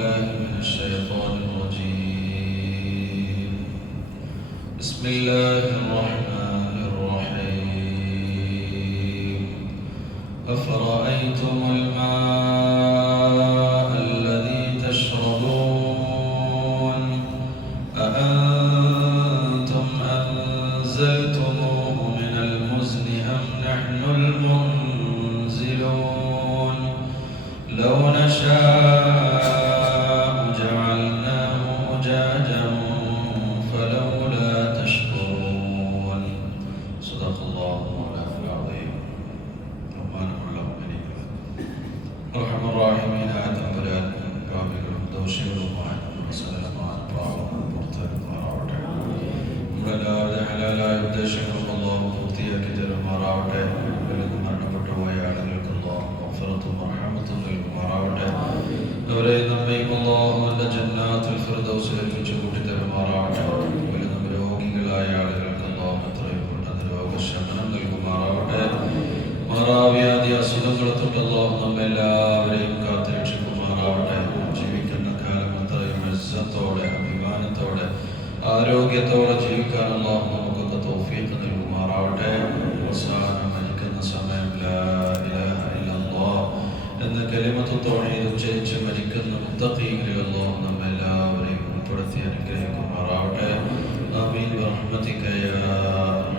بالله من الشيطان الرجيم. بسم الله الرحمن الرحيم. أفرأيتم الماء الذي تشربون أأنتم أنزلتموه من المزن أم نحن المنزلون لو نشاء جعلناه أجاجا فلولا تشكرون. صدق الله مولانا العظيم. ബഹുമാനമുള്ള മുഅ്മിനീങ്ങളെ, റഹ്മാനുർ തമ്പുരാൻ പാപികളും ദോഷികളുമായ സകലമായ പാപങ്ങൾ പുറത്തെടുക്കുമാറാവട്ടെ. നമ്മുടെ എല്ലാവരുടെ ഹലാലായ ഉദ്ദേശങ്ങളും അല്ലാഹു പൂർത്തിയാക്കി തരുമാറാവട്ടെ. മരണപ്പെട്ടു പോയ ആളുകൾക്ക് അല്ലാഹു മഗ്ഫിറത്തും റഹ്മത്തും നൽകുമാറാവട്ടെ. അവരെ നമ്മയും അല്ലാഹുവിന്റെ ജന്നാത്തുൽ ഫിർദൗസിൽ ഒരുമിച്ച് കൂട്ടി തരുമാറാവട്ടെ. നമ്മുടെ രോഗികളായ ആളുകൾക്ക് അല്ലാഹു എത്രയും പെട്ടെന്ന് രോഗശമനം നൽകുമാറാവട്ടെ. മാറാവ്യാധി അസുഖങ്ങളെ തൊട്ട് അല്ലാഹു നമ്മെല്ലാവരെയും കാത്തുരക്ഷിക്കുമാറാവട്ടെ. ജീവിക്കുന്ന കാലം അത്രയും ഇസ്സത്തോടെ അഭിമാനത്തോടെ ആരോഗ്യത്തോടെ ജീവിക്കാൻ അല്ലാഹു നമുക്കൊക്കെ തൗഫീഖ് നൽകുമാറാവട്ടെ. അവസാനം മരിക്കുന്ന സമയം ലാ ഇലാഹ ഇല്ലല്ലാഹ് എന്ന കലിമത്ത് തൗഹീദ് ഉച്ചരിച്ച് മരിക്കുന്ന മുത്തഖീങ്ങളിൽ അല്ലാഹു നമ്മെല്ലാവരെയും ഉൾപ്പെടുത്തി അനുഗ്രഹിക്കുമാറാവട്ടെ. ആമീൻ ബിറഹ്മതിക യാ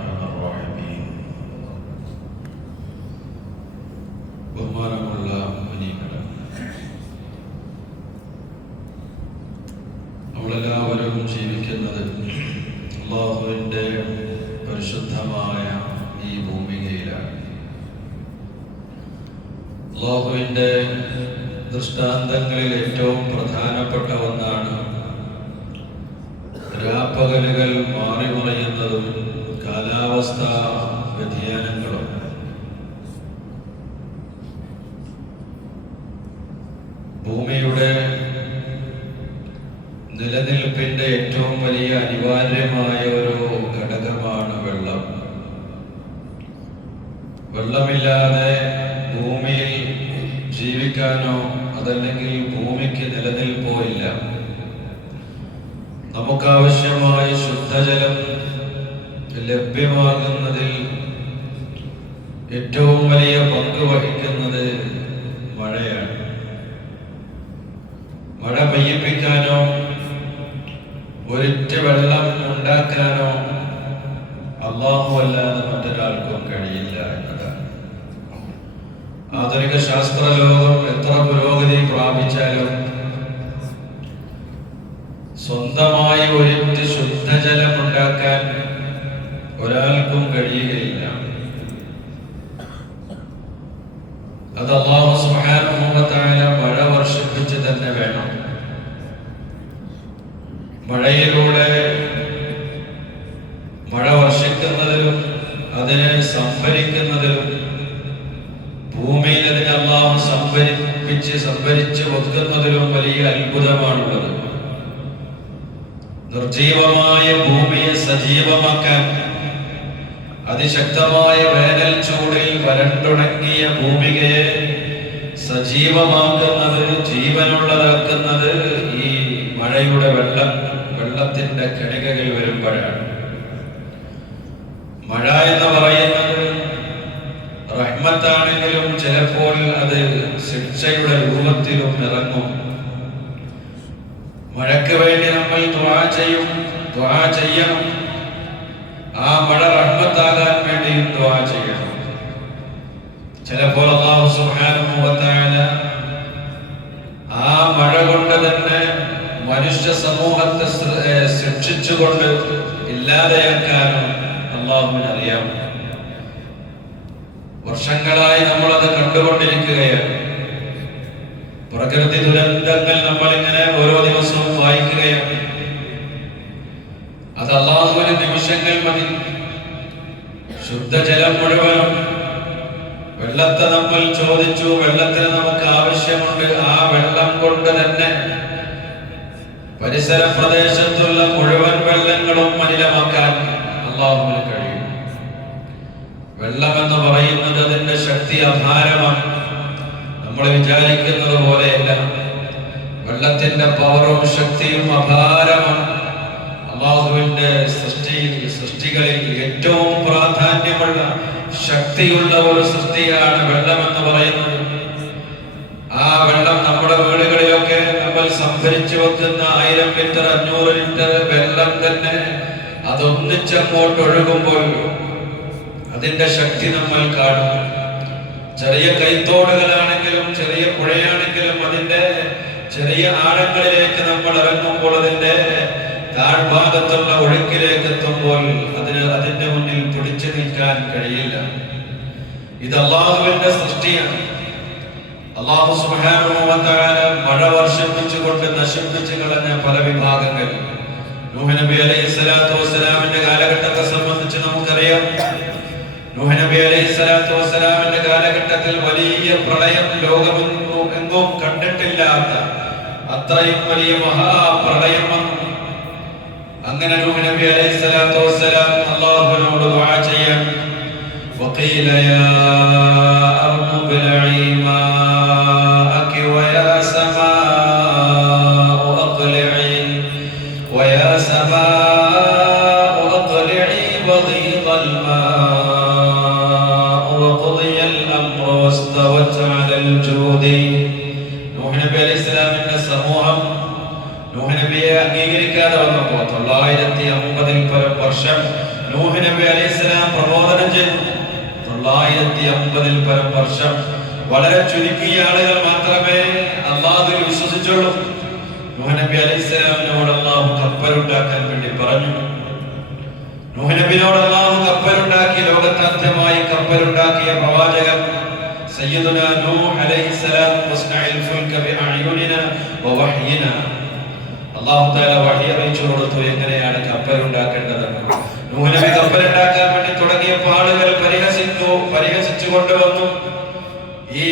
അർഹമർ റഹീമീൻ. ബഹുമാനമുള്ള മുഅ്മിനീങ്ങളെ, നമ്മളെല്ലാവരും ജീവിക്കുന്നത് അല്ലാഹുവിൻ്റെ പരിശുദ്ധമായ ഈ ഭൂമികയിലാണ്. അല്ലാഹുവിൻ്റെ ദൃഷ്ടാന്തങ്ങളിൽ ഏറ്റവും പ്രധാനപ്പെട്ട ഒന്നാണ് രാപ്പകലുകൾ മാറിമറിയുന്നതും കാലാവസ്ഥാ വ്യതിയാനങ്ങളും. ഭൂമിയുടെ നിലനിൽപ്പിന്റെ ഏറ്റവും വലിയ അനിവാര്യമായ ഒരു ഘടകമാണ് വെള്ളം. വെള്ളമില്ലാതെ ഭൂമിയിൽ ജീവിക്കാനോ അതല്ലെങ്കിൽ ഭൂമിക്ക് നിലനിൽപ്പോ ഇല്ല. നമുക്കാവശ്യമായ ശുദ്ധജലം ലഭ്യമാകുന്നതിൽ ഏറ്റവും വലിയ പങ്ക് വഹിക്കുന്നത് മഴയാണ്. മഴ പെയ്യിപ്പിക്കാനോ ഒരിറ്റ് വെള്ളം ഉണ്ടാക്കാനോ അല്ലാഹു അല്ലാതെ മറ്റൊരാൾക്കും കഴിയില്ല എന്നതാണ്. ആധുനിക ശാസ്ത്രലോകം എത്ര പുരോഗതി പ്രാപിച്ചാലും സ്വന്തമായി ഒരിറ്റ് ശുദ്ധജലം ഉണ്ടാക്കാൻ ഒരാൾക്കും കഴിയുകയില്ല. അത് അല്ലാഹു സുബ്ഹാനഹു വ തആല മഴ വർഷിപ്പിച്ച് തന്നെ വേണം. മഴയിലൂടെ മഴ വർഷിക്കുന്നതിലും അതിനെ സംഭരിക്കുന്നതിലും ഭൂമിയിൽ അതിനെ അല്ലാഹു സംഭരിച്ച് വെക്കുന്നതിലും വലിയ അത്ഭുതമാണുള്ളത്. നിർജീവമായ ഭൂമിയെ സജീവമാക്കാൻ, അതിശക്തമായ വേനൽ ചൂടിൽ വരണ്ടുണങ്ങിയ ഭൂമികയെ സജീവമാക്കുന്നത്, ജീവനുള്ളതാക്കുന്നത് ഈ മഴയുടെ വെള്ളത്തിന്റെ കണികകൾ വരുമ്പോഴാണ്. മഴ എന്ന് പറയുന്നത് റഹ്മത്താണെങ്കിലും ചിലപ്പോൾ അത് ശിക്ഷയുടെ രൂപത്തിലും ഇറങ്ങും. മഴയ്ക്ക് വേണ്ടി നമ്മൾ ദുആ ചെയ്യണം. ആ മഴ റഹ്മത്താകാൻ വേണ്ടിയും ദുആ ചെയ്യണം. ചിലപ്പോൾ അല്ലാഹു സുബ്ഹാനഹു വ തആല ആ മഴ കൊണ്ട് തന്നെ മനുഷ്യ സമൂഹത്തെ ശിക്ഷിച്ചുകൊണ്ട് ഇല്ലാതെയാക്കാനും അല്ലാഹുവിന് അറിയാം. വർഷങ്ങളായി നമ്മളത് കണ്ടുകൊണ്ടിരിക്കുകയാണ്. പ്രകൃതി ദുരന്തങ്ങൾ നമ്മളിങ്ങനെ ഓരോ ദിവസവും വായിക്കുകയാണ്. അത് അല്ലാഹുവിന് നിമിഷങ്ങൾ മതി. ശുദ്ധജലം മുഴുവനും വെള്ളത്തെ നമ്മൾ ചോദിച്ചു, വെള്ളത്തിന് നമുക്ക് ആവശ്യമുണ്ട്. ആ വെള്ളം കൊണ്ട് തന്നെ പരിസര പ്രദേശത്തുള്ള മുഴുവൻ വെള്ളങ്ങളും മലിനമാക്കാൻ അല്ലാഹുവിന് കഴിയും. വെള്ളമെന്ന് പറയുന്നത് അതിന്റെ ശക്തി അപാരമാണ്. നമ്മൾ വിചാരിക്കുന്നത് പോലെയല്ല. വെള്ളത്തിന്റെ പവറും ശക്തിയും അപാരമാണ്. അല്ലാഹുവിന്റെ സൃഷ്ടികളിൽ ഏറ്റവും പ്രാധാന്യമുള്ള ശക്തിയുള്ള ഒരു സൃഷ്ടിയാണ് വെള്ളമെന്ന് പറയുന്നത്. ആ വെള്ളം നമ്മുടെ വീടുകളിലൊക്കെ നമ്മൾ സംഭരിച്ചു വെക്കുന്ന 1000 ലിറ്റർ 500 ലിറ്റർ വെള്ളം തന്നെ അതൊന്നിച്ചങ്ങോട്ട് ഒഴുകുമ്പോൾ അതിന്റെ ശക്തി നമ്മൾ കാണും. ചെറിയ കൈത്തോടുകളാണെങ്കിലും ചെറിയ പുഴയാണെങ്കിലും അതിന്റെ ചെറിയ ആഴങ്ങളിലേക്ക് നമ്മൾ ഇറങ്ങുമ്പോൾ അതിന്റെ താഴ്ഭാഗത്തുള്ള ഒഴുക്കിലേക്ക് എത്തുമ്പോൾ അതിന്റെ മുന്നിൽ പിടിച്ചു നിൽക്കാൻ കഴിയില്ല. ഇത് അല്ലാഹുവിന്റെ സൃഷ്ടിയാണ്. അല്ലാഹു സുബ്ഹാനഹു വ തആല മഴ വർഷിപ്പിച്ചുകൊണ്ട് നശിപ്പിച്ചു കളഞ്ഞ പല വിഭാഗങ്ങൾ. നൂഹ് നബി അലൈഹിസ്സലാത്തു വസ്സലാമിന്റെ കാലഘട്ടത്തെ സംബന്ധിച്ച് നമുക്കറിയാം. നൂഹ് നബി അലൈഹിസ്സലാത്തു വസ്സലാമിന്റെ കാലഘട്ടത്തിൽ വലിയ പ്രളയം ലോകമെങ്ങും കണ്ടിട്ടില്ലാത്ത അത്രയും വലിയ മഹാപ്രളയം വന്നു. അങ്ങനെ നൂഹ് നബി അലൈഹിസ്സലാത്തു വസ്സലാം അല്ലാഹുവിനോട് ദുആ ചെയ്യാൻ വഖീല യാ അർളു ബിൽഈ മാഅകി വയാ സമാഉ അഖ്ലിഇ വയാ സമാഉ അഖ്ലിഇ വഗീദൽ മാഉ വഖദിയൽ അംറു വസ്തവത് അലൽ ജൂദി. നൂഹ് നബി അലൈഹിസ്സലാമിന്റെ സമൂഹം നൂഹ് നബിയെ അംഗീകരിക്കാതെ വന്നപ്പോൾ 950 പരം വർഷം നൂഹ് നബി അലൈഹിസ്സലാം പ്രബോധനം ചെയ്തു. 950 പരം വർഷം വളരെ ചുരുങ്ങിയ ആളുകൾ മാത്രമേ അല്ലാഹുവിൽ വിശ്വസിച്ചുള്ളൂ. നൂഹ് നബി അലൈഹിസ്സലാമിനോട് അല്ലാഹു കപ്പലുണ്ടാക്കാൻ വേണ്ടി പറഞ്ഞു. നൂഹ് നബിയോട് അല്ലാഹു കപ്പലുണ്ടാക്കി. ലോകത്താദ്യമായി കപ്പലുണ്ടാക്കിയ പ്രവാചകൻ സയ്യിദുനാ നൂഹ് അലൈഹിസ്സലാം വസ്നഇൽ ഫുൽക ബിഅയുനിനാ വവഹ്യിനാ. അല്ലാഹു തആല വഹി അറിയിച്ചു കൊടുത്തു എങ്ങനെയാണ് കപ്പൽ ഉണ്ടാക്കേണ്ടതെന്ന്. നൂഹ് നബി കപ്പൽ ഉണ്ടാക്കാൻ വേണ്ടി തുടങ്ങിയപ്പോൾ ആളുകൾ പരിഹസിച്ചു കൊണ്ടുവന്നു. ഈ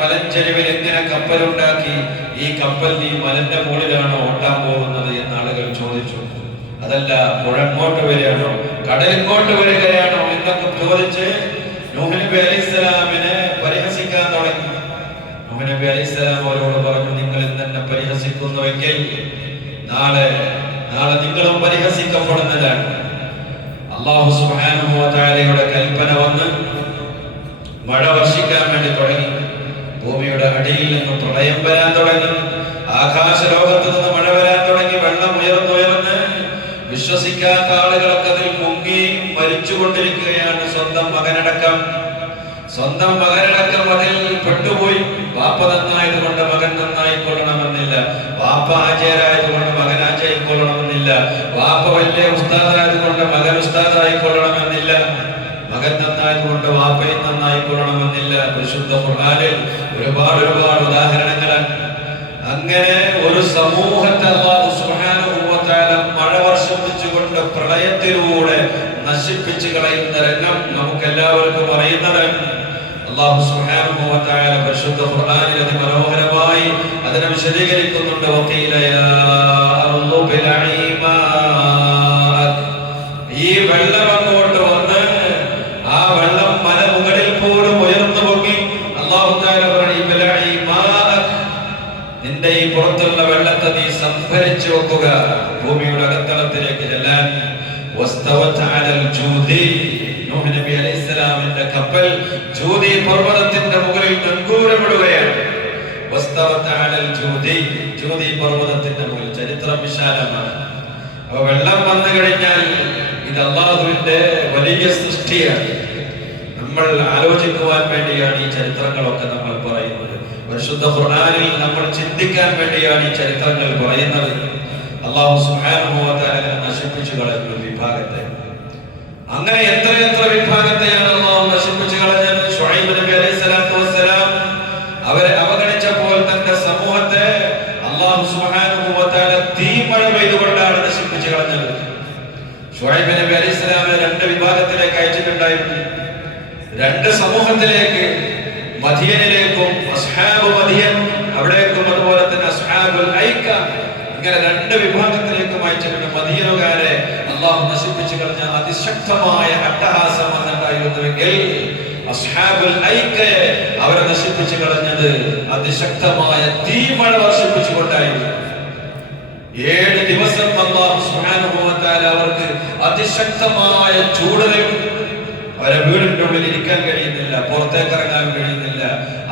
മലഞ്ചെരുവിൽ എങ്ങനെ കപ്പൽ ഉണ്ടാക്കി? ഈ കപ്പൽ ഈ മലന്റെ മുകളിലാണോ ഓട്ടാൻ പോകുന്നത് എന്ന് ആളുകൾ ചോദിച്ചു. അതല്ല, പുഴ ഇങ്ങോട്ട് വരികയാണോ, കടൽ ഇങ്ങോട്ട് വരികയാണോ എന്നൊക്കെ ചോദിച്ച് നൂഹ് നബി അലൈഹിസ്സലാമിനെ പരിഹസിക്കാൻ തുടങ്ങി. നൂഹ് നബി അലൈഹിസ്സലാം അവരോട് പറഞ്ഞു, നിങ്ങൾ ഇന്നെ പരിഹസിക്കുന്നുവെങ്കിൽ നാളെ നിങ്ങളും പരിഹസിക്കപ്പെടുന്നതാണ്. അല്ലാഹു സുബ്ഹാനഹു വ തആലയുടെ കൽപ്പന വന്ന് മഴ വർഷിക്കാൻ വേണ്ടി തുടങ്ങി. ഭൂമിയുടെ അടിയിൽ നിന്ന് പ്രളയം വരാൻ തുടങ്ങി. ആകാശ ലോകത്ത് നിന്ന് മഴ വരാൻ തുടങ്ങി. വെള്ളം ഉയർന്നുയർന്ന് വിശ്വസിക്കാത്ത ആളുകളൊക്കെ അതിൽ മുങ്ങി മരിച്ചുകൊണ്ടിരിക്കുകയാണ്. സ്വന്തം മകനടക്കം അതിൽ പെട്ടുപോയി. വാപ്പ നന്നായതുകൊണ്ട് മകൻ നന്നായിക്കൊള്ളണമെന്നില്ല. വാപ്പ ആചാരായതുകൊണ്ട് മകൻ ആചാരിക്കൊള്ളണമെന്നില്ല. വാപ്പ വലിയ ഉസ്താദായതുകൊണ്ട് മകൻ ഉസ്താദായിക്കൊള്ളണമെന്നില്ല. മകൻ നന്നായതുകൊണ്ട് വാപ്പയും നന്നായിക്കൊള്ളണമെന്നില്ല. പരിശുദ്ധ ഖുർആനിൽ ഒരുപാട് ഉദാഹരണങ്ങളാണ്. അങ്ങനെ ഒരു സമൂഹത്തെ അല്ലാഹു സുബ്ഹാനഹു വ തആല മഴ വർഷിപ്പിച്ചുകൊണ്ട് പ്രളയത്തിലൂടെ നശിപ്പിച്ചു കളയുന്ന രംഗം നമുക്കെല്ലാവർക്കും അറിയുന്നതാണ്. അല്ലാഹു സുബ്ഹാനഹു വ തആല പരിശുദ്ധ ഖുർആനിൽ അതിമനോഹരമായി അതിനെ വിശദീകരിക്കുന്നുണ്ട്. വഖീല യാ അർളു ബിൽഈ മാഅക്. ഈ വെള്ളം അങ്ങോട്ട് വന്ന് ആ വെള്ളം മലമുകളിൽ പോലും ഉയർന്നു പൊങ്ങി. അല്ലാഹു തആല പറഞ്ഞു, ബിൽഈ മാഅക്, നിന്റെ ഈ പുറത്തുള്ള വെള്ളത്തെ നീ സംഭരിച്ചു വെക്കുക, ഭൂമിയുടെ അകത്തളത്തിലേക്ക് ചെല്ലാൻ. വസ്തവത് അലൽ ജൂദി. നൂഹ് നബി അലൈഹിസ്സലാമിന്റെ കപ്പൽ ജൂദി പർവതത്തിന്റെ മുകളിൽ നങ്കൂരമിടുകയാണ്. വസ്തവത് അലൽ ജൂദി. ജൂദി പർവതത്തിന്റെ മുകളിൽ. ചരിത്രം വിശാലമാണ്. അപ്പോൾ വെള്ളം വന്നു കഴിഞ്ഞാൽ ഇത് അല്ലാഹുവിന്റെ വലിയ സൃഷ്ടിയാണ്. നമ്മൾ ആലോചിക്കുവാൻ വേണ്ടിയാണ് ഈ ചരിത്രങ്ങളൊക്കെ നമ്മൾ പറയുന്നത്. പരിശുദ്ധ ഖുർആനിൽ നമ്മൾ ചിന്തിക്കാൻ വേണ്ടിയാണ് ഈ ചരിത്രങ്ങൾ പറയുന്നത്. അല്ലാഹു സുബ്ഹാനഹു വ തആല നശിപ്പിച്ചു കളഞ്ഞ വിഭാഗത്തെ, അങ്ങനെ എത്ര വിഭാഗത്തെയാണ് അല്ലാഹു നശിപ്പിച്ചു കളഞ്ഞത്. ശുഐബ് നബി അലൈഹിസ്സലാത്തു വസ്സലാം അവരെ അവഗണിച്ചപ്പോൾ തന്റെ സമൂഹത്തെ അല്ലാഹു സുബ്ഹാനഹു വ തആല തീമഴ പെയ്തുകൊണ്ടാണ് നശിപ്പിച്ചു കളഞ്ഞത്. ശുഐബ് നബി അലൈഹിസ്സലാമിനെ 2 വിഭാഗത്തിലേക്ക് അയച്ചിട്ടുണ്ടായിരുന്നു. 2 സമൂഹത്തിലേക്ക്, മദിയനിലേക്കും അസ്ഹാബു മദിയൻ അവിടേക്കും, അതുപോലെ തന്നെ അസ്ഹാബുൽ ഐക, ഇങ്ങനെ 2 വിഭാഗത്തിലേക്കും അയച്ചിട്ടുണ്ട്. മദീനക്കാരെ അല്ലാഹു നശിപ്പിച്ചു കളഞ്ഞ അതിശക്തമായ അട്ടഹാസം വന്നിട്ടായിരുന്നുവെങ്കിൽ അസ്ഹാബുൽ ഐകയെ അവരെ നശിപ്പിച്ചു കളഞ്ഞത് അതിശക്തമായ തീമഴ വർഷിപ്പിച്ചുകൊണ്ടായിരുന്നു. അതിശക്തമായ ചൂട് നൽകും. അവരെ വീടിന്റെ ഉള്ളിൽ ഇരിക്കാൻ കഴിയുന്നില്ല, പുറത്തേക്ക് ഇറങ്ങാൻ കഴിയുന്നില്ല.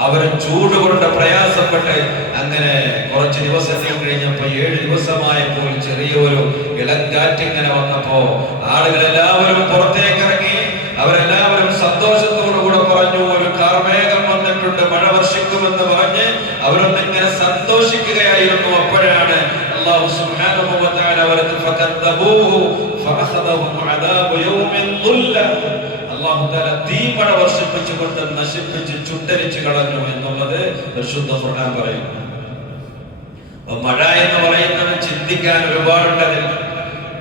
അവർ ചൂട് കൊണ്ട് പ്രയാസപ്പെട്ട് അങ്ങനെ കുറച്ച് ദിവസങ്ങൾ കഴിഞ്ഞപ്പോൾ 7 ദിവസമായപ്പോൾ ചെറിയൊരു ഇളങ്കാറ്റ് ഇങ്ങനെ വന്നപ്പോ ആളുകളെല്ലാവരും പുറത്തേക്ക് ഇറങ്ങി. അവരെല്ലാവരും സന്തോഷത്തോടുകൂടെ പറഞ്ഞു, ഒരു കാർമേഘം വന്നിട്ടുണ്ട്, മഴ വർഷിക്കുമെന്ന് പറഞ്ഞ് അവരൊന്നിങ്ങനെ സന്തോഷിക്കുകയായിരുന്നു. അപ്പോഴാണ് അല്ലാഹു സുബ്ഹാനഹു വ തആല അവർക്ക് ഫകദ്ദബൂഹു ഫഅഖദഹും അദാബു യൗമിൻ ദുല്ല, അല്ലാഹു തആല തീമഴ വർഷിപ്പിച്ചുകൊണ്ട് നശിപ്പിച്ച് ചുട്ടരിച്ചു കളഞ്ഞു എന്നുള്ളത് പരിശുദ്ധ ഖുർആൻ പറയുന്നു. മഴ എന്ന് പറയുന്നത് ചിന്തിക്കാൻ ഒരുപാടുണ്ട്.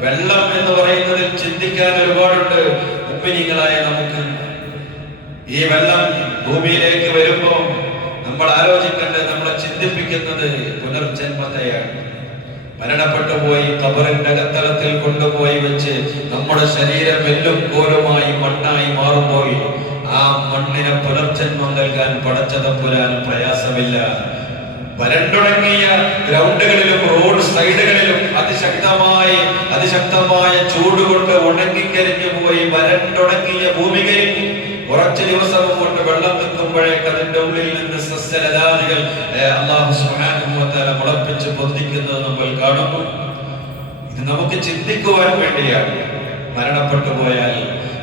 വെള്ളം എന്ന് പറയുന്നതിൽ ചിന്തിക്കാൻ ഒരുപാടുണ്ട്. മുഅ്മിനീങ്ങളായ നമുക്ക് ഈ വെള്ളം ഭൂമിയിലേക്ക് വരുമ്പോൾ നമ്മൾ ആലോചിക്കേണ്ടത്, നമ്മളെ ചിന്തിപ്പിക്കുന്നത് പുനർജന്മത്തെയാണ്. മരണപ്പെട്ടു പോയി ഖബറിന്റെ അകത്തളത്തിൽ കൊണ്ടുപോയി വെച്ച് നമ്മുടെ ശരീരം എല്ലും കോലുമായി മണ്ണായി മാറുമ്പോൾ ആ മണ്ണിനെ പുനർജന്മം നൽകാൻ പടച്ച തമ്പുരാൻ പ്രയാസമില്ല. വരണ്ടുണങ്ങിയ ഗ്രൗണ്ടുകളിലും റോഡ് സൈഡുകളിലും അതിശക്തമായ ചൂടുകൊണ്ട് ഉണങ്ങിക്കരിഞ്ഞു പോയി വരണ്ടുണങ്ങിയ ഭൂമികയിൽ കുറച്ച് ദിവസം കൊണ്ട് വെള്ളം നിൽക്കുമ്പോഴേക്ക് അതിന്റെ ഉള്ളിൽ നിന്ന് സസ്യലതാദികൾ അല്ലാഹു സുബ്ഹാനഹു വ തആല മുളപ്പിച്ച് പൊന്തിക്കുന്നത് നമ്മൾ കാണുന്നു. ഇത് നമുക്ക് ചിന്തിക്കുവാൻ വേണ്ടിയാണ്. മരണപ്പെട്ടു പോയാൽ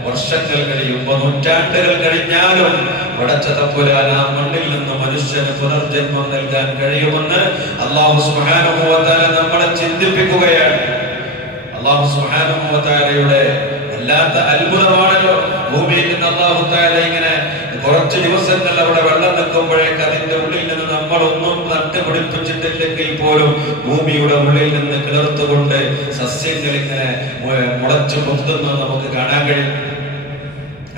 വർഷങ്ങൾ കഴിയുമ്പോൾ, നൂറ്റാണ്ടുകൾ കഴിഞ്ഞാലും പടച്ച തമ്പുരാൻ ആ മണ്ണിൽ നിന്ന് മനുഷ്യന് പുനർജന്മം നൽകാൻ കഴിയുമെന്ന് അല്ലാഹു സുബ്ഹാനഹു വ തആല നമ്മളെ ചിന്തിപ്പിക്കുകയാണ്. അല്ലാഹു സുബ്ഹാനഹു വ തആലയുടെ വല്ലാത്ത അത്ഭുതമാണല്ലോ. ഭൂമിയിൽ നിന്ന് അല്ലാഹു തആല ഇങ്ങനെ കുറച്ച് ദിവസങ്ങൾ അവിടെ വെള്ളം നിൽക്കുമ്പോഴേക്ക് അതിന്റെ ഉള്ളിൽ നിന്ന് നമ്മളൊന്നും നട്ടുപിടിപ്പിച്ചിട്ടില്ലെങ്കിൽ പോലും ഭൂമിയുടെ ഉള്ളിൽ നിന്ന് കിളർത്തുകൊണ്ട് സസ്യങ്ങൾ ഇങ്ങനെ മുളച്ചു പൊന്തുന്നത് നമുക്ക് കാണാൻ കഴിയും.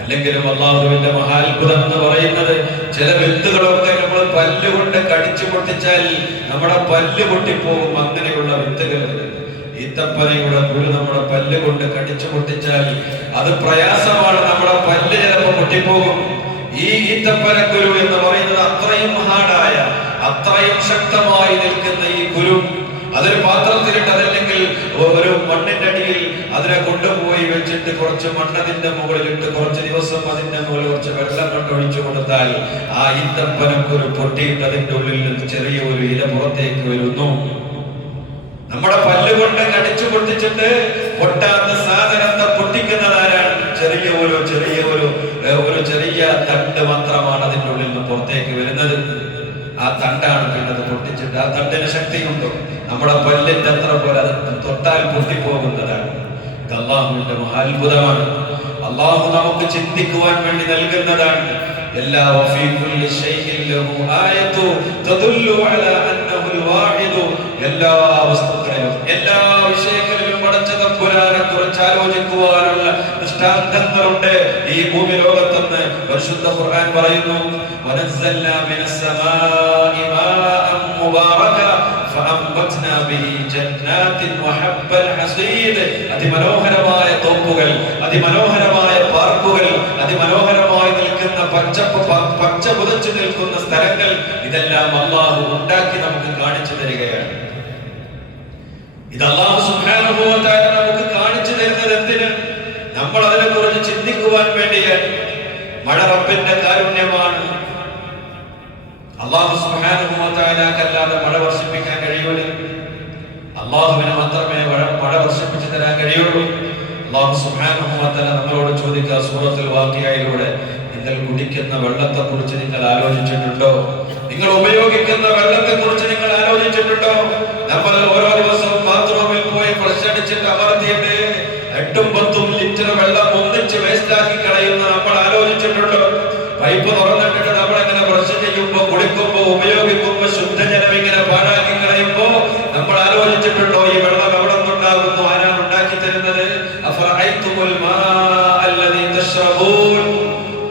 അല്ലെങ്കിലും അല്ലാഹുവിന്റെ മഹാത്ഭുതം എന്ന് പറയുന്നത്, ചില വിത്തുകളൊക്കെ നമ്മൾ പല്ലുകൊണ്ട് കടിച്ചു പൊട്ടിച്ചാൽ നമ്മുടെ പല്ല് പൊട്ടിപ്പോകും. അങ്ങനെയുള്ള വിത്തുകളുണ്ട്. ഈത്തപ്പനയുടെ കുരു നമ്മുടെ പല്ല് കൊണ്ട് കടിച്ചു പൊട്ടിച്ചാൽ അത് പ്രയാസമാണ്, നമ്മുടെ പല്ല് ചിലപ്പോൾ പൊട്ടിപ്പോകും. ഈ ഈത്തപ്പനക്കുരു എന്ന് പറയുന്നത് അത്രയും ഹാർഡായ, അത്രയും ശക്തമായി നിൽക്കുന്ന ഈ കുരു അതൊരു പാത്രത്തിലിട്ട്, അതല്ലെങ്കിൽ ഒരു മണ്ണിന്റെ അടിയിൽ അതിനെ കൊണ്ടുപോയി വെച്ചിട്ട് കുറച്ച് മണ്ണതിന്റെ മുകളിലിട്ട് കുറച്ച് ദിവസം അതിന്റെ മുകളിൽ കുറച്ച് വെള്ളം കൊണ്ടൊഴിച്ചു കൊടുത്താൽ ആ ഈത്തപ്പനക്കുരു പൊട്ടിയിട്ട് അതിന്റെ ഉള്ളിൽ നിന്ന് ചെറിയ ഒരു ഇല പുറത്തേക്ക് വരുന്നു. നമ്മുടെ പല്ലുകൊണ്ട് കടിച്ചു പൊട്ടിച്ചിട്ട് പൊട്ടാത്ത സാധനത്തെ പൊട്ടിക്കുന്നത് ആരാണ്? ചെറിയ തണ്ട് മാത്രമാണ് അതിന്റെ ഉള്ളിൽ നിന്ന് പുറത്തേക്ക് വരുന്നത്. ആ തണ്ടാണ് പിന്നത് പൊട്ടിച്ചിട്ട്. ആ തണ്ടിന് ശക്തിയുണ്ടോ? നമ്മുടെ പല്ലിന്റെ അത്ര പോലെ അത് തൊട്ടാൽ പൊട്ടിപ്പോകുന്നതാണ്. ഇത് അല്ലാഹുവിന്റെ മഹാത്ഭുതമാണ്. അല്ലാഹു നമുക്ക് ചിന്തിക്കുവാൻ വേണ്ടി നൽകുന്നതാണ്. എല്ലാ എല്ലാ വസ്തുക്കളിലും, എല്ലാ വിഷയങ്ങളിലും പടച്ച തമ്പുരാനെ കുറിച്ച് ആലോചിക്കുവാനുള്ള ദൃഷ്ടാന്തങ്ങളുണ്ട് ഈ ഭൂമി ലോകത്തെന്ന് പരിശുദ്ധ ഖുർആൻ പറയുന്നു. വനസ്സൽനാ മിനസ്സമാഇ മാഅൻ മുബാറക ഫഅംബത്നാ ബിഹി ജന്നാത്തിൻ വഹബ്ബൽ ഹസീദ്. അതിമനോഹരമായ തോപ്പുകൾ, അതിമനോഹരമായ പാർക്കുകൾ, അതിമനോഹരമായി നിൽക്കുന്ന പച്ച പുതച്ചു നിൽക്കുന്ന സ്ഥലങ്ങൾ, ഇതെല്ലാം അല്ലാഹു ഉണ്ടാക്കി നമുക്ക് കാണിച്ചു തരികയാണ്. ഇത് അല്ലാഹു സുബ്ഹാനഹു വ തആല നമുക്ക് കാണിച്ചു തരുന്നത് എന്തിന്? നമ്മൾ അതിനെ കുറിച്ച് ചിന്തിക്കുവാൻ വേണ്ടിയാണ്. മഴ റബ്ബിന്റെ കാരുണ്യമാണ്. അല്ലാഹു സുബ്ഹാനഹു വ തആലക്കല്ലാതെ മഴ വർഷിപ്പിക്കാൻ കഴിയൂല. അല്ലാഹുവിന് മാത്രമേ മഴ വർഷിപ്പിച്ചു തരാൻ കഴിയുള്ളൂ. അല്ലാഹു സുബ്ഹാനഹു വ തആല നമ്മളോട് ചോദിക്കുക സൂറത്തുൽ വാഖിയയിലൂടെ, നിങ്ങൾ കുടിക്കുന്ന വെള്ളത്തെ കുറിച്ച് നിങ്ങൾ ആലോചിച്ചിട്ടുണ്ടോ? നിങ്ങൾ ഉപയോഗിക്കുന്ന വെള്ളത്തെ കുറിച്ച് നിങ്ങൾ ആലോചിച്ചിട്ടുണ്ടോ? നമ്മൾ ഓരോ ദിവസവും ബാത്റൂമിൽ പോയി ഫ്ലഷ് അടിച്ചിട്ട് അമർത്തിയിട്ട് 8-10 ലിറ്റർ വെള്ളം ഒന്നിച്ച് വേസ്റ്റ് ആക്കി കളയുന്ന നമ്മൾ ആലോചിച്ചിട്ടുണ്ടോ? പൈപ്പ് തുറന്നിട്ടിട്ട് നമ്മൾ എങ്ങനെ ബ്രഷ് ചെയ്യുമ്പോ, കുളിക്കുമ്പോ, ഉപയോഗിക്കുമ്പോ ശുദ്ധജലം ഇങ്ങനെ പാഴാക്കി കളയുമ്പോ നമ്മൾ ആലോചിച്ചിട്ടുണ്ടോ ഈ വെള്ളം എവിടെ നിന്നുണ്ടാകുന്നു? ആരാണ് ഉണ്ടാക്കി തരുന്നത്? അഫറഅയ്തുമുൽ മാഅ അല്ലദീ തശ്റബൂൻ.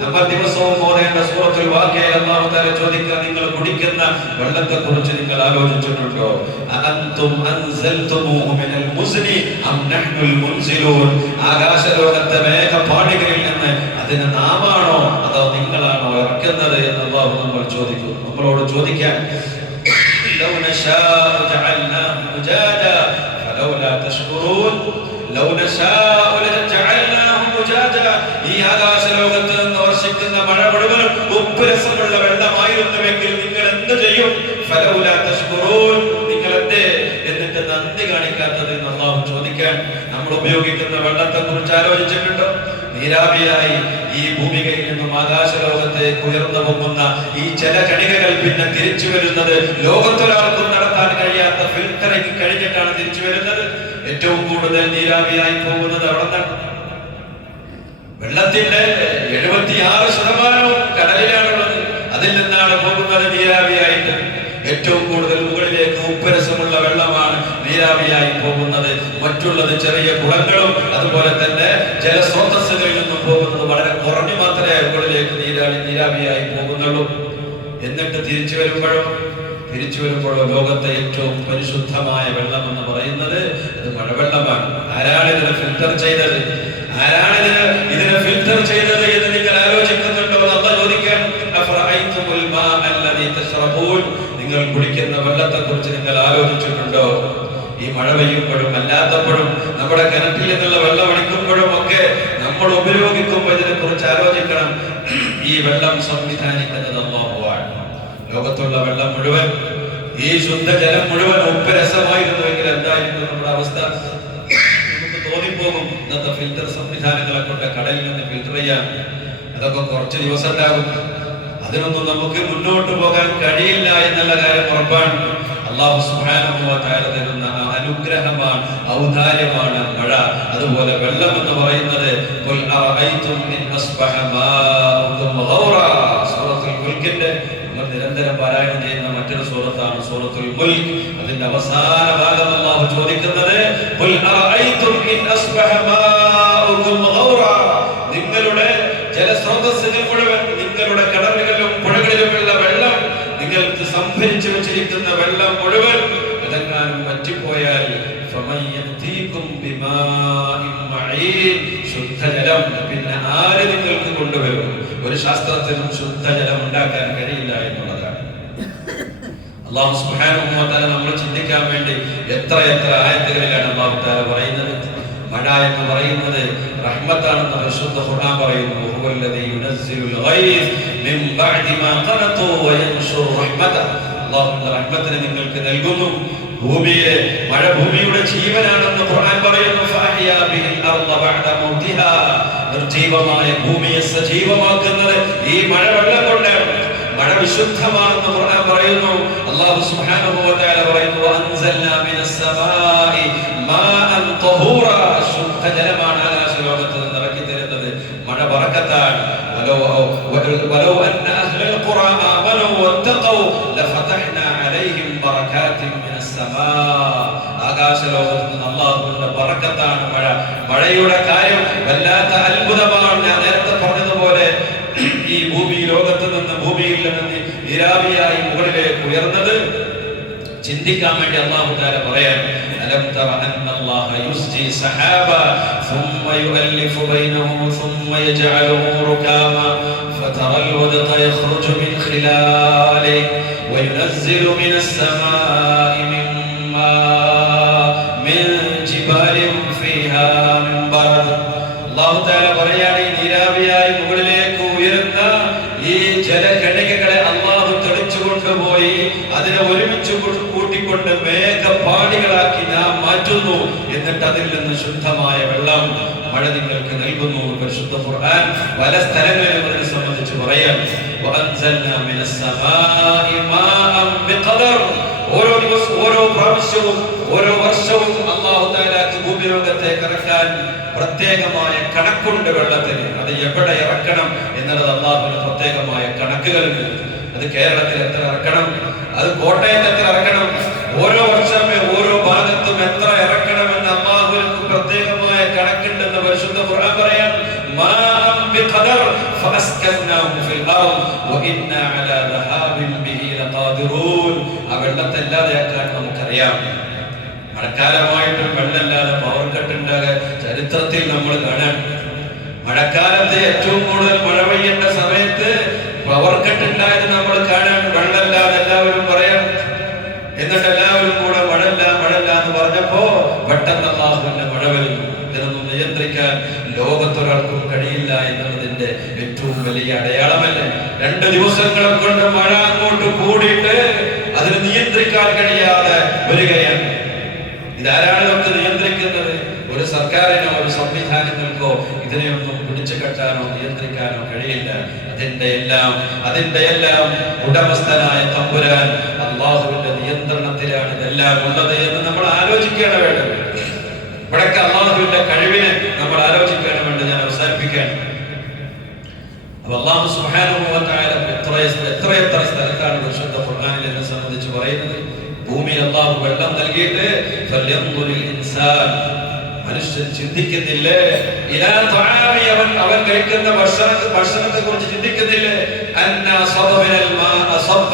നമ്മൾ ദിവസവും ഓതേണ്ട സൂറത്തുൽ വാഖിയയിൽ അല്ലാഹു തആല ചോദിക്കുക, നിങ്ങൾ കുടിക്കുന്ന വെള്ളത്തെ കുറിച്ച് നിങ്ങൾ ആലോചിച്ചിട്ടുണ്ടോ? അഅൻതും അൻസൽതുമൂഹു മിനൽ മുസ്നി അം നഹ്നുൽ മുൻസിലൂൻ. ആകാശലോകത്തെ മേഘപാളികളിൽ നിന്ന് അതിനെ നാമാണോ അതോ നിങ്ങളാണോ ഇറക്കുന്നത് എന്ന് അല്ലാഹു നമ്മളോട് ചോദിക്കാൻ. ലൗ നശാഉ ജഅൽനാഹു ഉജാജ ഫലൗലാ തഷ്കുറൂൻ. ലൗ നശാഉ ലജഅൽ കുടിക്കാൻ നമ്മൾ ഉപയോഗിക്കുന്ന വെള്ളത്തെ കുറിച്ച് ആലോചിച്ചിട്ടുണ്ടോ? നീരാവിയായി ഈ ഭൂമികയിൽ നിന്നും ആകാശലോകത്തേക്ക് ഉയർന്നു പോകുന്ന ഈ ജലകണികകൾ പിന്നെ തിരിച്ചു വരുന്നത് ലോകത്തൊരാൾക്കും നടത്താൻ കഴിയാത്ത ഫിൽറ്ററിങ് കഴിഞ്ഞിട്ടാണ് തിരിച്ചു വരുന്നത്. ഏറ്റവും കൂടുതൽ നീരാവിയായി പോകുന്നത് അവിടെ നിന്നാണ്. വെള്ളത്തിന്റെ 76% കടലിലാണുള്ളത്. അതിൽ നിന്നാണ് പോകുന്നത് നീരാവിയായിട്ട്. ഏറ്റവും കൂടുതൽ മുകളിലേക്ക് ഉപ്പരസമുള്ള വെള്ളമാണ് നീരാവിയായി പോകുന്നത്. മറ്റുള്ളത് ചെറിയ കുളങ്ങളും അതുപോലെ തന്നെ ജലസ്രോതസ്സുകളിൽ നിന്നും പോകുന്നത് വളരെ കുറഞ്ഞു മാത്രമേ മുകളിലേക്ക് നീരാവിയായി പോകുന്നുള്ളൂ. എന്നിട്ട് തിരിച്ചു വരുമ്പോഴോ ലോകത്തെ ഏറ്റവും പരിശുദ്ധമായ വെള്ളം എന്ന് പറയുന്നത് അത് മഴവെള്ളമാണ്. ആരാണ് ഇതിനെ ഫിൽറ്റർ ചെയ്തത്? ഇതിനെ ഫിൽറ്റർ ചെയ്തത് എന്ന് നിങ്ങൾ ആലോചിക്കുന്നുണ്ടോ? അല്ലാഹു ചോദിക്കാൻ, അഫറഅയ്തുമുൽ മാ അല്ലദീ തശ്റബൂൻ, നിങ്ങൾ കുടിക്കുന്ന വെള്ളത്തെ കുറിച്ച് നിങ്ങൾ ആലോചിച്ചിട്ടുണ്ടോ? ഈ മഴ പെയ്യുമ്പോഴും അല്ലാത്തപ്പോഴും നമ്മുടെ കിണറ്റിൽ നിന്നുള്ള വെള്ളം ഒഴിക്കുമ്പോഴും ഒക്കെ നമ്മൾ ഉപയോഗിക്കുമ്പോൾ ഇതിനെ കുറിച്ച് ആലോചിക്കണം. ഈ വെള്ളം സംവിധാനിക്കുന്നത് അല്ലാഹുവാണ്. ലോകത്തുള്ള വെള്ളം മുഴുവൻ, ഈ ശുദ്ധജലം മുഴുവൻ ഉപ്പരസമായിരുന്നുവെങ്കിൽ എന്തായിരിക്കും നമ്മുടെ അവസ്ഥ? നമുക്ക് തോന്നിപ്പോകും ഇന്നത്തെ ഫിൽറ്റർ സംവിധാനങ്ങളെ കൊണ്ട് കടലിൽ നിന്ന് ഫിൽറ്റർ ചെയ്യാൻ അതൊക്കെ കുറച്ച് ദിവസം ഉണ്ടാകും. അതിനൊന്നും നമുക്ക് മുന്നോട്ട് പോകാൻ കഴിയില്ല എന്നുള്ള കാര്യം ഉറപ്പാണ്. അല്ലാഹു സുബ്ഹാനഹു വ തആല തരുന്ന അനുഗ്രഹമാണ്, ഔദാര്യമാണ് മഴ. അതുപോലെ വെള്ളം എന്ന് പറയുന്നത് ഖുൽ അറഅയ്തും ഇൻ അസ്ബഹ മാഉകും ഗൗറാ, സൂറത്തുൽ മുൽക്കിന്റെ നമ്മൾ നിരന്തരം പാരായണം ചെയ്യുന്ന മറ്റൊരു സൂറത്താണ് സൂറത്തുൽ മുൽക്ക്. അതിന്റെ അവസാന ഭാഗം അല്ലാഹു ചോദിക്കുന്നത് ഖുൽ അറഅയ്തും ഇൻ അസ്ബഹ മാഉകും ഗൗറാ, നിങ്ങളുടെ ജലസ്രോതസ്സുകൾ മുഴുവൻ, നിങ്ങളുടെ കടലുകളിലും പുഴകളിലുമുള്ള വെള്ളം, നിങ്ങൾക്ക് സംഭരിച്ചു വെച്ചിരിക്കുന്ന വെള്ളം മുഴുവൻ ഇതെങ്ങാനും വറ്റിപ്പോയാൽ ശുദ്ധജലം പിന്നെ ആര് നിങ്ങൾക്ക് കൊണ്ടുവരും? ഒരു ശാസ്ത്രത്തിനും ശുദ്ധജലം ഉണ്ടാക്കാൻ കഴിയില്ല എന്നുള്ളതാണ്. അല്ലാഹു സുബ്ഹാനഹു വ തആല നമ്മൾ ചിന്തിക്കാൻ വേണ്ടി എത്ര ആയത്തുകളിലാണ് അല്ലാഹു തആല പറയുന്നത്. മഴ എന്ന് പറയുന്നത് റഹ്മത്താണെന്ന് പരിശുദ്ധ ഖുർആൻ പറയുന്നു. ഹുവല്ലദീ യുനസ്സിലുൽ ഗൈസ് മിൻ ബഅദി മാ ഖനതു വയൻശുറു റഹ്മതഹ, അല്ലാഹു റഹ്മത്തിനെ നിങ്ങൾക്ക് നൽകുന്നു. ഭൂമിയിലെ മഴ ഭൂമിയുടെ ജീവനാണെന്ന് ഖുർആൻ പറയുന്നു. ഫഅഹ്യാ ബിഹിൽ അർള ബഅദ മൗതിഹാ, നിർജീവമായ ഭൂമിയെ സജീവമാക്കുന്നത് ഈ മഴവെള്ളം കൊണ്ടാണ്. മഴ വിശുദ്ധമാണെന്ന് ഖുർആൻ പറയുന്നു. അല്ലാഹു സുബ്ഹാനഹു വ തആല പറയുന്നു അൻസൽനാ മിനസ് സമാഇ മാഅൻ ത്വഹൂറാ, ശുദ്ധജലമാണ് ആകാശലോകത്ത് നിന്ന് ഇറക്കി തരുന്നത്. മഴ ബറക്കത്താണ്. വലൗ അന്ന അഹ്ലൽ ഖുറാ ആമനൂ വത്തഖൂ ലഫതഹ്നാ അലൈഹിം ബറകാതിൻ മിനസ് സമാ, ആകാശലോകത്ത് നിന്ന് അല്ലാഹുവിന്റെ ബറക്കത്താണ് മഴ. മഴയുടെ കാര്യം വല്ലാത്ത അത്ഭുതമാണ്. ഞാൻ നേരത്തെ പറഞ്ഞതുപോലെ ഈ ലോകത്ത് നിന്ന് ഭൂമിയിൽ നിന്ന് നീരാവിയായി മുകളിലേക്ക് ഉയർന്നത് ചിന്തിക്കാൻ വേണ്ടി അല്ലാഹു തആല പറയാൻ, അലം തറ അന്നല്ലാഹ യുസ്ജി സഹാബ ثم يؤلف بينهم ثم يجعله ركاما فترى الودق يخرج من خلاله وينزل من السماء من ماء من جبال فيها من برد. അല്ലാഹു തആല പറയാണ്, നീരാവിയായി മുകളിലേക്ക് ഉയരുന്ന ഈ ജലകണികകളെ അല്ലാഹു തെളിച്ചു കൊണ്ടുപോയി അതിനെ ഒരുമിച്ച് കൂട്ടിക്കൊണ്ട് മേഘപാളികളാക്കി നാം മാറ്റുന്നു. എന്നിട്ട് അതിൽ നിന്ന് ശുദ്ധമായ വെള്ളം മഴ നിങ്ങൾക്ക് നൽകുന്നു. പരിശുദ്ധ ഖുർആൻ പല സ്ഥലങ്ങളിലും അതിനെ സംബന്ധിച്ച് പറയാൻ, വഅൻസൽനാ മിനസ് സമാഇ മാഅൻ ബിഖദർ, ഓരോ ദിവസവും ഓരോ പ്രാവശ്യവും ഓരോ വർഷവും അല്ലാഹു തആലക്ക് ഭൂമി ലോകത്തേക്ക് ഇറക്കാൻ പ്രത്യേകമായ കണക്കുണ്ട് വെള്ളത്തിന്. അത് എവിടെ ഇറക്കണം എന്നുള്ളത് അല്ലാഹുവിന് പ്രത്യേകമായ കണക്കുകളുണ്ട്. അത് കേരളത്തിൽ എത്ര ഇറക്കണം, അത് കോട്ടയത്ത് എത്ര ഇറക്കണം, ഓരോ വർഷമേ ഓരോ ഭാഗത്തും എത്ര ഇറക്കണമെന്ന് അല്ലാഹുവിന് പ്രത്യേകമായ കണക്കുണ്ടെന്ന് പരിശുദ്ധ ഖുർആൻ പറയാൻ, മാഅൻ ബിഖദർ ഫഅസ്കനാഹു ഫിൽ അർദ് വഇന്നാ അലാ ദഹാബിൻ ബിഹി ലഖാദിറൂൻ. ആ വെള്ളത്തെ ഇല്ലാതെയാക്കാൻ നമുക്കറിയാം. മഴക്കാലമായിട്ടും വെള്ളമില്ലാതെ പവർ കട്ട് ഉണ്ടാകാൻ ചരിത്രത്തിൽ നമ്മൾ കാണാൻ. മഴക്കാലത്ത് ഏറ്റവും കൂടുതൽ മഴ പെയ്യേണ്ട സമയത്ത് പവർ കട്ട് ഉണ്ടായത് നമ്മൾ കാണാൻ. വെള്ളമില്ലാതെ എല്ലാവരും പറയാം. എന്നിട്ട് എല്ലാവരും കൂടെ മഴല്ല എന്ന് പറഞ്ഞപ്പോ പെട്ടെന്ന് അല്ലാഹുവിന്റെ മഴ വരുന്നു. ഇതിനൊന്നും നിയന്ത്രിക്കാൻ ലോകത്തൊരാൾക്കും കഴിയില്ല എന്നുള്ളതിന്റെ ഏറ്റവും വലിയ അടയാളമല്ലേ. 2 ദിവസങ്ങളെ കൊണ്ട് മഴ അങ്ങോട്ട് കൂടിയിട്ട് അതിന് നിയന്ത്രിക്കാൻ കഴിയാതെ വരികയാണ്. ഇതാരാണ് നമുക്ക് നിയന്ത്രിക്കുന്നത്? ഇതിനെയൊന്നും പിടിച്ചു കെട്ടാനോ നിയന്ത്രിക്കാനോ കഴിയില്ല. അതിന്റെ എല്ലാം ഉടമസ്ഥനായ തമ്പുരാൻ അള്ളാഹുവിന്റെ നിയന്ത്രണത്തിലാണ് ഇതെല്ലാം ഉള്ളത് എന്ന് നമ്മൾ ആലോചിക്കേണ്ട വേണ്ടത്. ഇവിടൊക്കെ അള്ളാഹുവിന്റെ കഴിവിനെ നമ്മൾ ആലോചിക്കണം വേണ്ട. ഞാൻ അവസാനിപ്പിക്കാൻ അല്ലാഹു സുബ്ഹാനഹു വ തആല എത്ര സ്ഥലത്താണ് വിശുദ്ധ ഖുർആനിൽ എന്നെ സംബന്ധിച്ച് പറയുന്നത്. ഭൂമിയിൽ അല്ലാഹു വെള്ളം നൽകിയിട്ട് ഫല്യൻദുരിൽ ഇൻസാൻ, മനുഷ്യൻ ചിന്തിക്കുന്നില്ലേ, ഇലാ തആമി, അവൻ കഴിക്കുന്ന ഭക്ഷണത്തെ കുറിച്ച് ചിന്തിക്കുന്നില്ലേ, അന്നാ സബബനൽ മാഅ സബ്ബ,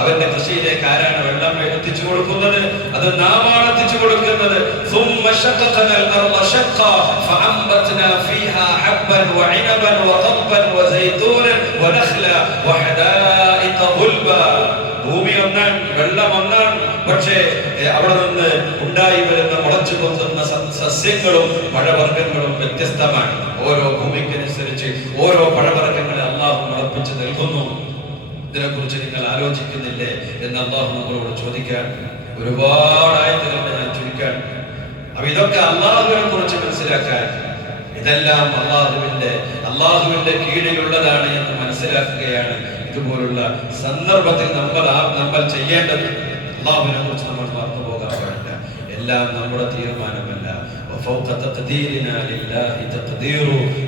അവന്റെ കൃഷിയിലേക്ക് ആരാണ് വെള്ളം എത്തിച്ചു കൊടുക്കുന്നത്? അത് നാമാണ് എത്തിച്ചു കൊടുക്കുന്നത്. ثم شققنا الارض شقا فانبتنا فيها حبا وعنبا وقضبا وزيتونا ونخلا وحدائق غلبا. ഭൂമി ഒന്നാണ്, വെള്ളം ഒന്നാണ്, പക്ഷേ അവിടെ നിന്ന് ഉണ്ടായി വരുന്ന മുളച്ചു പൊന്തുന്ന സസ്യങ്ങളും പഴവർഗ്ഗങ്ങളും വ്യത്യസ്തമാണ്. ഓരോ ഭൂമിക്കനുസരിച്ച് ഓരോ പഴവർഗ്ഗങ്ങളെ അള്ളാഹു മുളപ്പിച്ച് നൽകുന്നു. ഇതിനെക്കുറിച്ച് നിങ്ങൾ ആലോചിക്കുന്നില്ലേ എന്ന് അള്ളാഹു നമ്മളോട് ചോദിക്കാൻ ഒരുപാട് ആയത്തുകളുടെ ഞാൻ ചുരുക്കാൻ. അപ്പൊ ഇതൊക്കെ അള്ളാഹുവിനെ കുറിച്ച് മനസ്സിലാക്കാൻ, ഇതെല്ലാം അള്ളാഹുവിന്റെ കീഴിലുള്ളതാണ് എന്ന് മനസ്സിലാക്കുകയാണ് ഇതുപോലുള്ള സന്ദർഭത്തിൽ നമ്മൾ ചെയ്യേണ്ടത്. അള്ളാഹുവിനെ കുറിച്ച് നമ്മൾ മറന്നു പോകാൻ പാടില്ല. എല്ലാം നമ്മുടെ തീരുമാനമല്ല.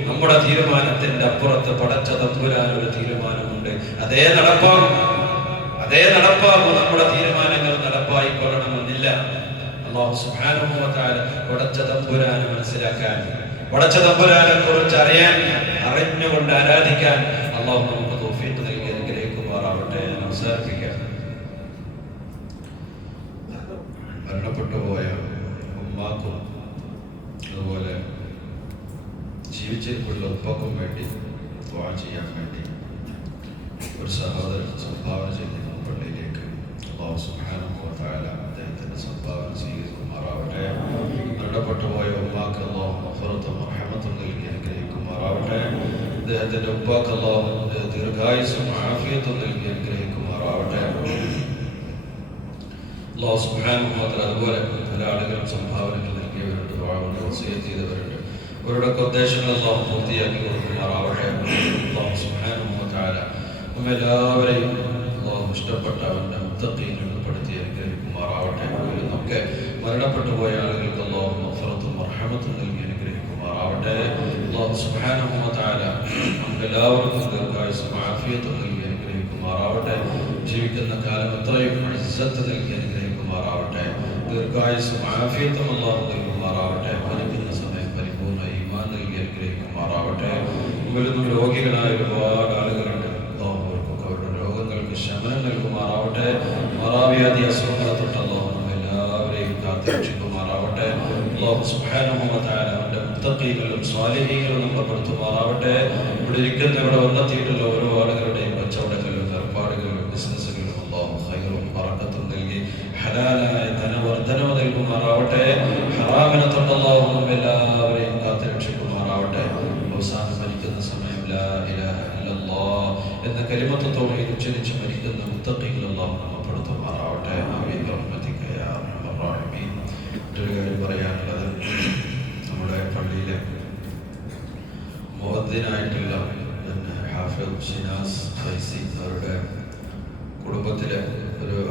നമ്മുടെ തീരുമാനത്തിന്റെ അപ്പുറത്ത് പടച്ച തമ്പുരാൻ ഒരു തീരുമാനമുണ്ട്. അതേ നടപ്പാകും. നമ്മുടെ തീരുമാനങ്ങൾ നടപ്പായിക്കൊള്ളണമെന്നില്ല. അല്ലാഹു സുബ്ഹാനഹു വ തആല പടച്ച തമ്പുരാനെ മനസ്സിലാക്കാൻ, പടച്ച തമ്പുരാനെ കുറിച്ച് അറിഞ്ഞുകൊണ്ട് ആരാധിക്കാൻ അല്ലാഹു നമുക്ക് തൗഫീഖ് നൽകി അനുഗ്രഹിക്കുമാറാവട്ടെ. അവസാനിപ്പിക്കാം. മരണപ്പെട്ടു പോയ ഉമ്മാക്കും അതുപോലെ ജീവിച്ചിരിപ്പുള്ള ഉപ്പക്കും വേണ്ടി ദുആ ചെയ്യാൻ വേണ്ടി ഒരു സഹോദരൻ സംഭാവന ചെയ്തിരുന്നു പള്ളിയിലേക്ക്. അല്ലാഹു സുബ്ഹാനഹു വ തആല അദ്ദേഹത്തിന്റെ സംഭാവന സ്വീകരിക്കുമാറാവട്ടെ. മരണപ്പെട്ടു പോയ ഉമ്മാക്ക് അല്ലാഹു മഗ്ഫിറത്തും റഹ്മത്തും നൽകി അനുഗ്രഹിക്കുമാറാവട്ടെ. അദ്ദേഹത്തിന്റെ ഉപ്പാക്ക് അല്ലാഹു ദീർഘായുസ്സും ആഫിയത്തും നൽകി അനുഗ്രഹിക്കുമാറാവട്ടെ. അല്ലാഹു സുബ്ഹാനഹു വ തആല അതുപോലെ പല ആളുകളും സംഭാവനകൾ നൽകിയവരുണ്ട്, ദുആ വസിയത്ത് ചെയ്തവരുണ്ട്. അവരുടെയൊക്കെ ഉദ്ദേശങ്ങൾ അല്ലാഹു പൂർത്തിയാക്കി കൊടുക്കുമാറാവട്ടെ. അല്ലാഹു സുബ്ഹാനഹു വ തആല എല്ലാവരെയും അല്ലാഹു ഇഷ്ടപ്പെട്ട അവന്റെ മുത്തഖീങ്ങളിൽ ഉൾപ്പെടുത്തി അനുഗ്രഹിക്കുമാറാവട്ടെ. ഇതിലൊക്കെ മരണപ്പെട്ടു പോയ ആളുകൾക്ക് അല്ലാഹു മഗ്ഫിറത്തും റഹ്മത്തും നൽകി അനുഗ്രഹിക്കുമാറാവട്ടെ. അല്ലാഹു സുബ്ഹാനഹു വ തആല എല്ലാവർക്കും ദീർഘായുസ്സും ആഫിയത്തും നൽകി അനുഗ്രഹിക്കുമാറാവട്ടെ. ജീവിക്കുന്ന കാലം എത്രയും ഇസ്സത്ത് നൽകി അനുഗ്രഹിക്കുമാറാവട്ടെ. ദീർഘായുസ്സും ആഫിയത്തും അല്ലാഹു നൽകുമാറാവട്ടെ. മരിക്കുന്ന സമയം പരിപൂർണ്ണ ഈമാൻ നൽകി അനുഗ്രഹിക്കുമാറാവട്ടെ. ഇവരൊന്നും രോഗികളായ ഒരുപാട് ആളുകളുണ്ട്. അവർക്കൊക്കെ അവരുടെ രോഗങ്ങൾക്ക് ശമനം നൽകുമാറാവട്ടെ. മാറാവ്യാധി അസുഖങ്ങളെ തൊട്ട് അല്ലാഹു എല്ലാവരെയും കാത്തുരക്ഷിക്കുമാറാവട്ടെ. അല്ലാഹു സുബ്ഹാനഹു വ തആല അവന്റെ മുത്തഖീകളും സ്വാലിഹീങ്ങളും നമ്മൾ പെടുത്തുമാറാവട്ടെ. ഇവിടെ വന്നെത്തിയിട്ടുള്ള ഓരോ ആളുകളുടെയും കച്ചവടങ്ങളിലും ഏർപ്പാടുകളിലും ബിസിനസ്സുകളിലും അല്ലാഹു ഖൈറും ബറക്കത്തും നൽകി ഹലാലായ ധനവർദ്ധനവ് നൽകുമാറാവട്ടെ. ഹറാമിനെ തൊട്ട് അല്ലാഹു എല്ലാവരെയും കാത്തുരക്ഷിക്കുമാറാവട്ടെ. അവസാനം മരിക്കുന്ന സമയം ലാ ഇലാഹ ഇല്ലല്ലാഹ് എന്ന കലിമത്ത് തൗഹീദ് ഉച്ചരിച്ച് മരിക്കുന്ന മുത്തഖീകൾ അല്ലാഹു നമ്മെ പെടുത്തുമാറാവട്ടെ. ആമീൻ ബിറഹ്മതിക യാ അർഹമർ റഹീമീൻ. മറ്റൊരു കാര്യം പറയാനുള്ളത്, നമ്മുടെ പള്ളിയിലെ മുഅദ്ദിനായിട്ടുള്ള ഹാഫിദ് ഷിനാസ് ഫൈസി അവരുടെ കുടുംബത്തിലെ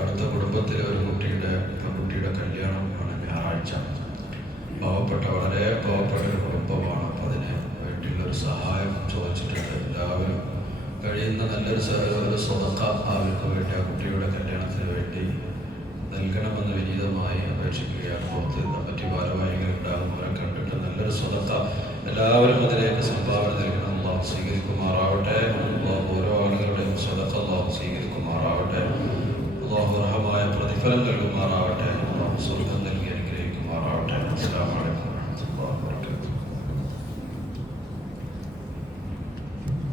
അടുത്ത കുടുംബത്തിലെ ഒരു പെൺകുട്ടിയുടെ കല്യാണമാണ് ഞായറാഴ്ച. വളരെ പാവപ്പെട്ട ഒരു കുടുംബമാണ്. അപ്പം അതിന് വേണ്ടിയുള്ളൊരു സഹായം ചോദിച്ചിട്ടുണ്ട്. എല്ലാവരും കഴിയുന്ന നല്ലൊരു സ്വതക്ക അവർക്ക് വേണ്ടി ആ കുട്ടിയുടെ കല്യാണത്തിന് വേണ്ടി നൽകണമെന്ന് വിനീതമായി അപേക്ഷിക്കുകയാണ്. പുറത്ത് മറ്റു ഭാരവാഹികൾ ഉണ്ടാകും. അവരെ കണ്ടിട്ട് നല്ലൊരു സ്വതക്ക എല്ലാവരും അതിലേക്ക് സംഭാവന നൽകണം. അല്ലാഹു സ്വീകരിക്കുമാറാവട്ടെ. ഓരോ ആളുകളുടെ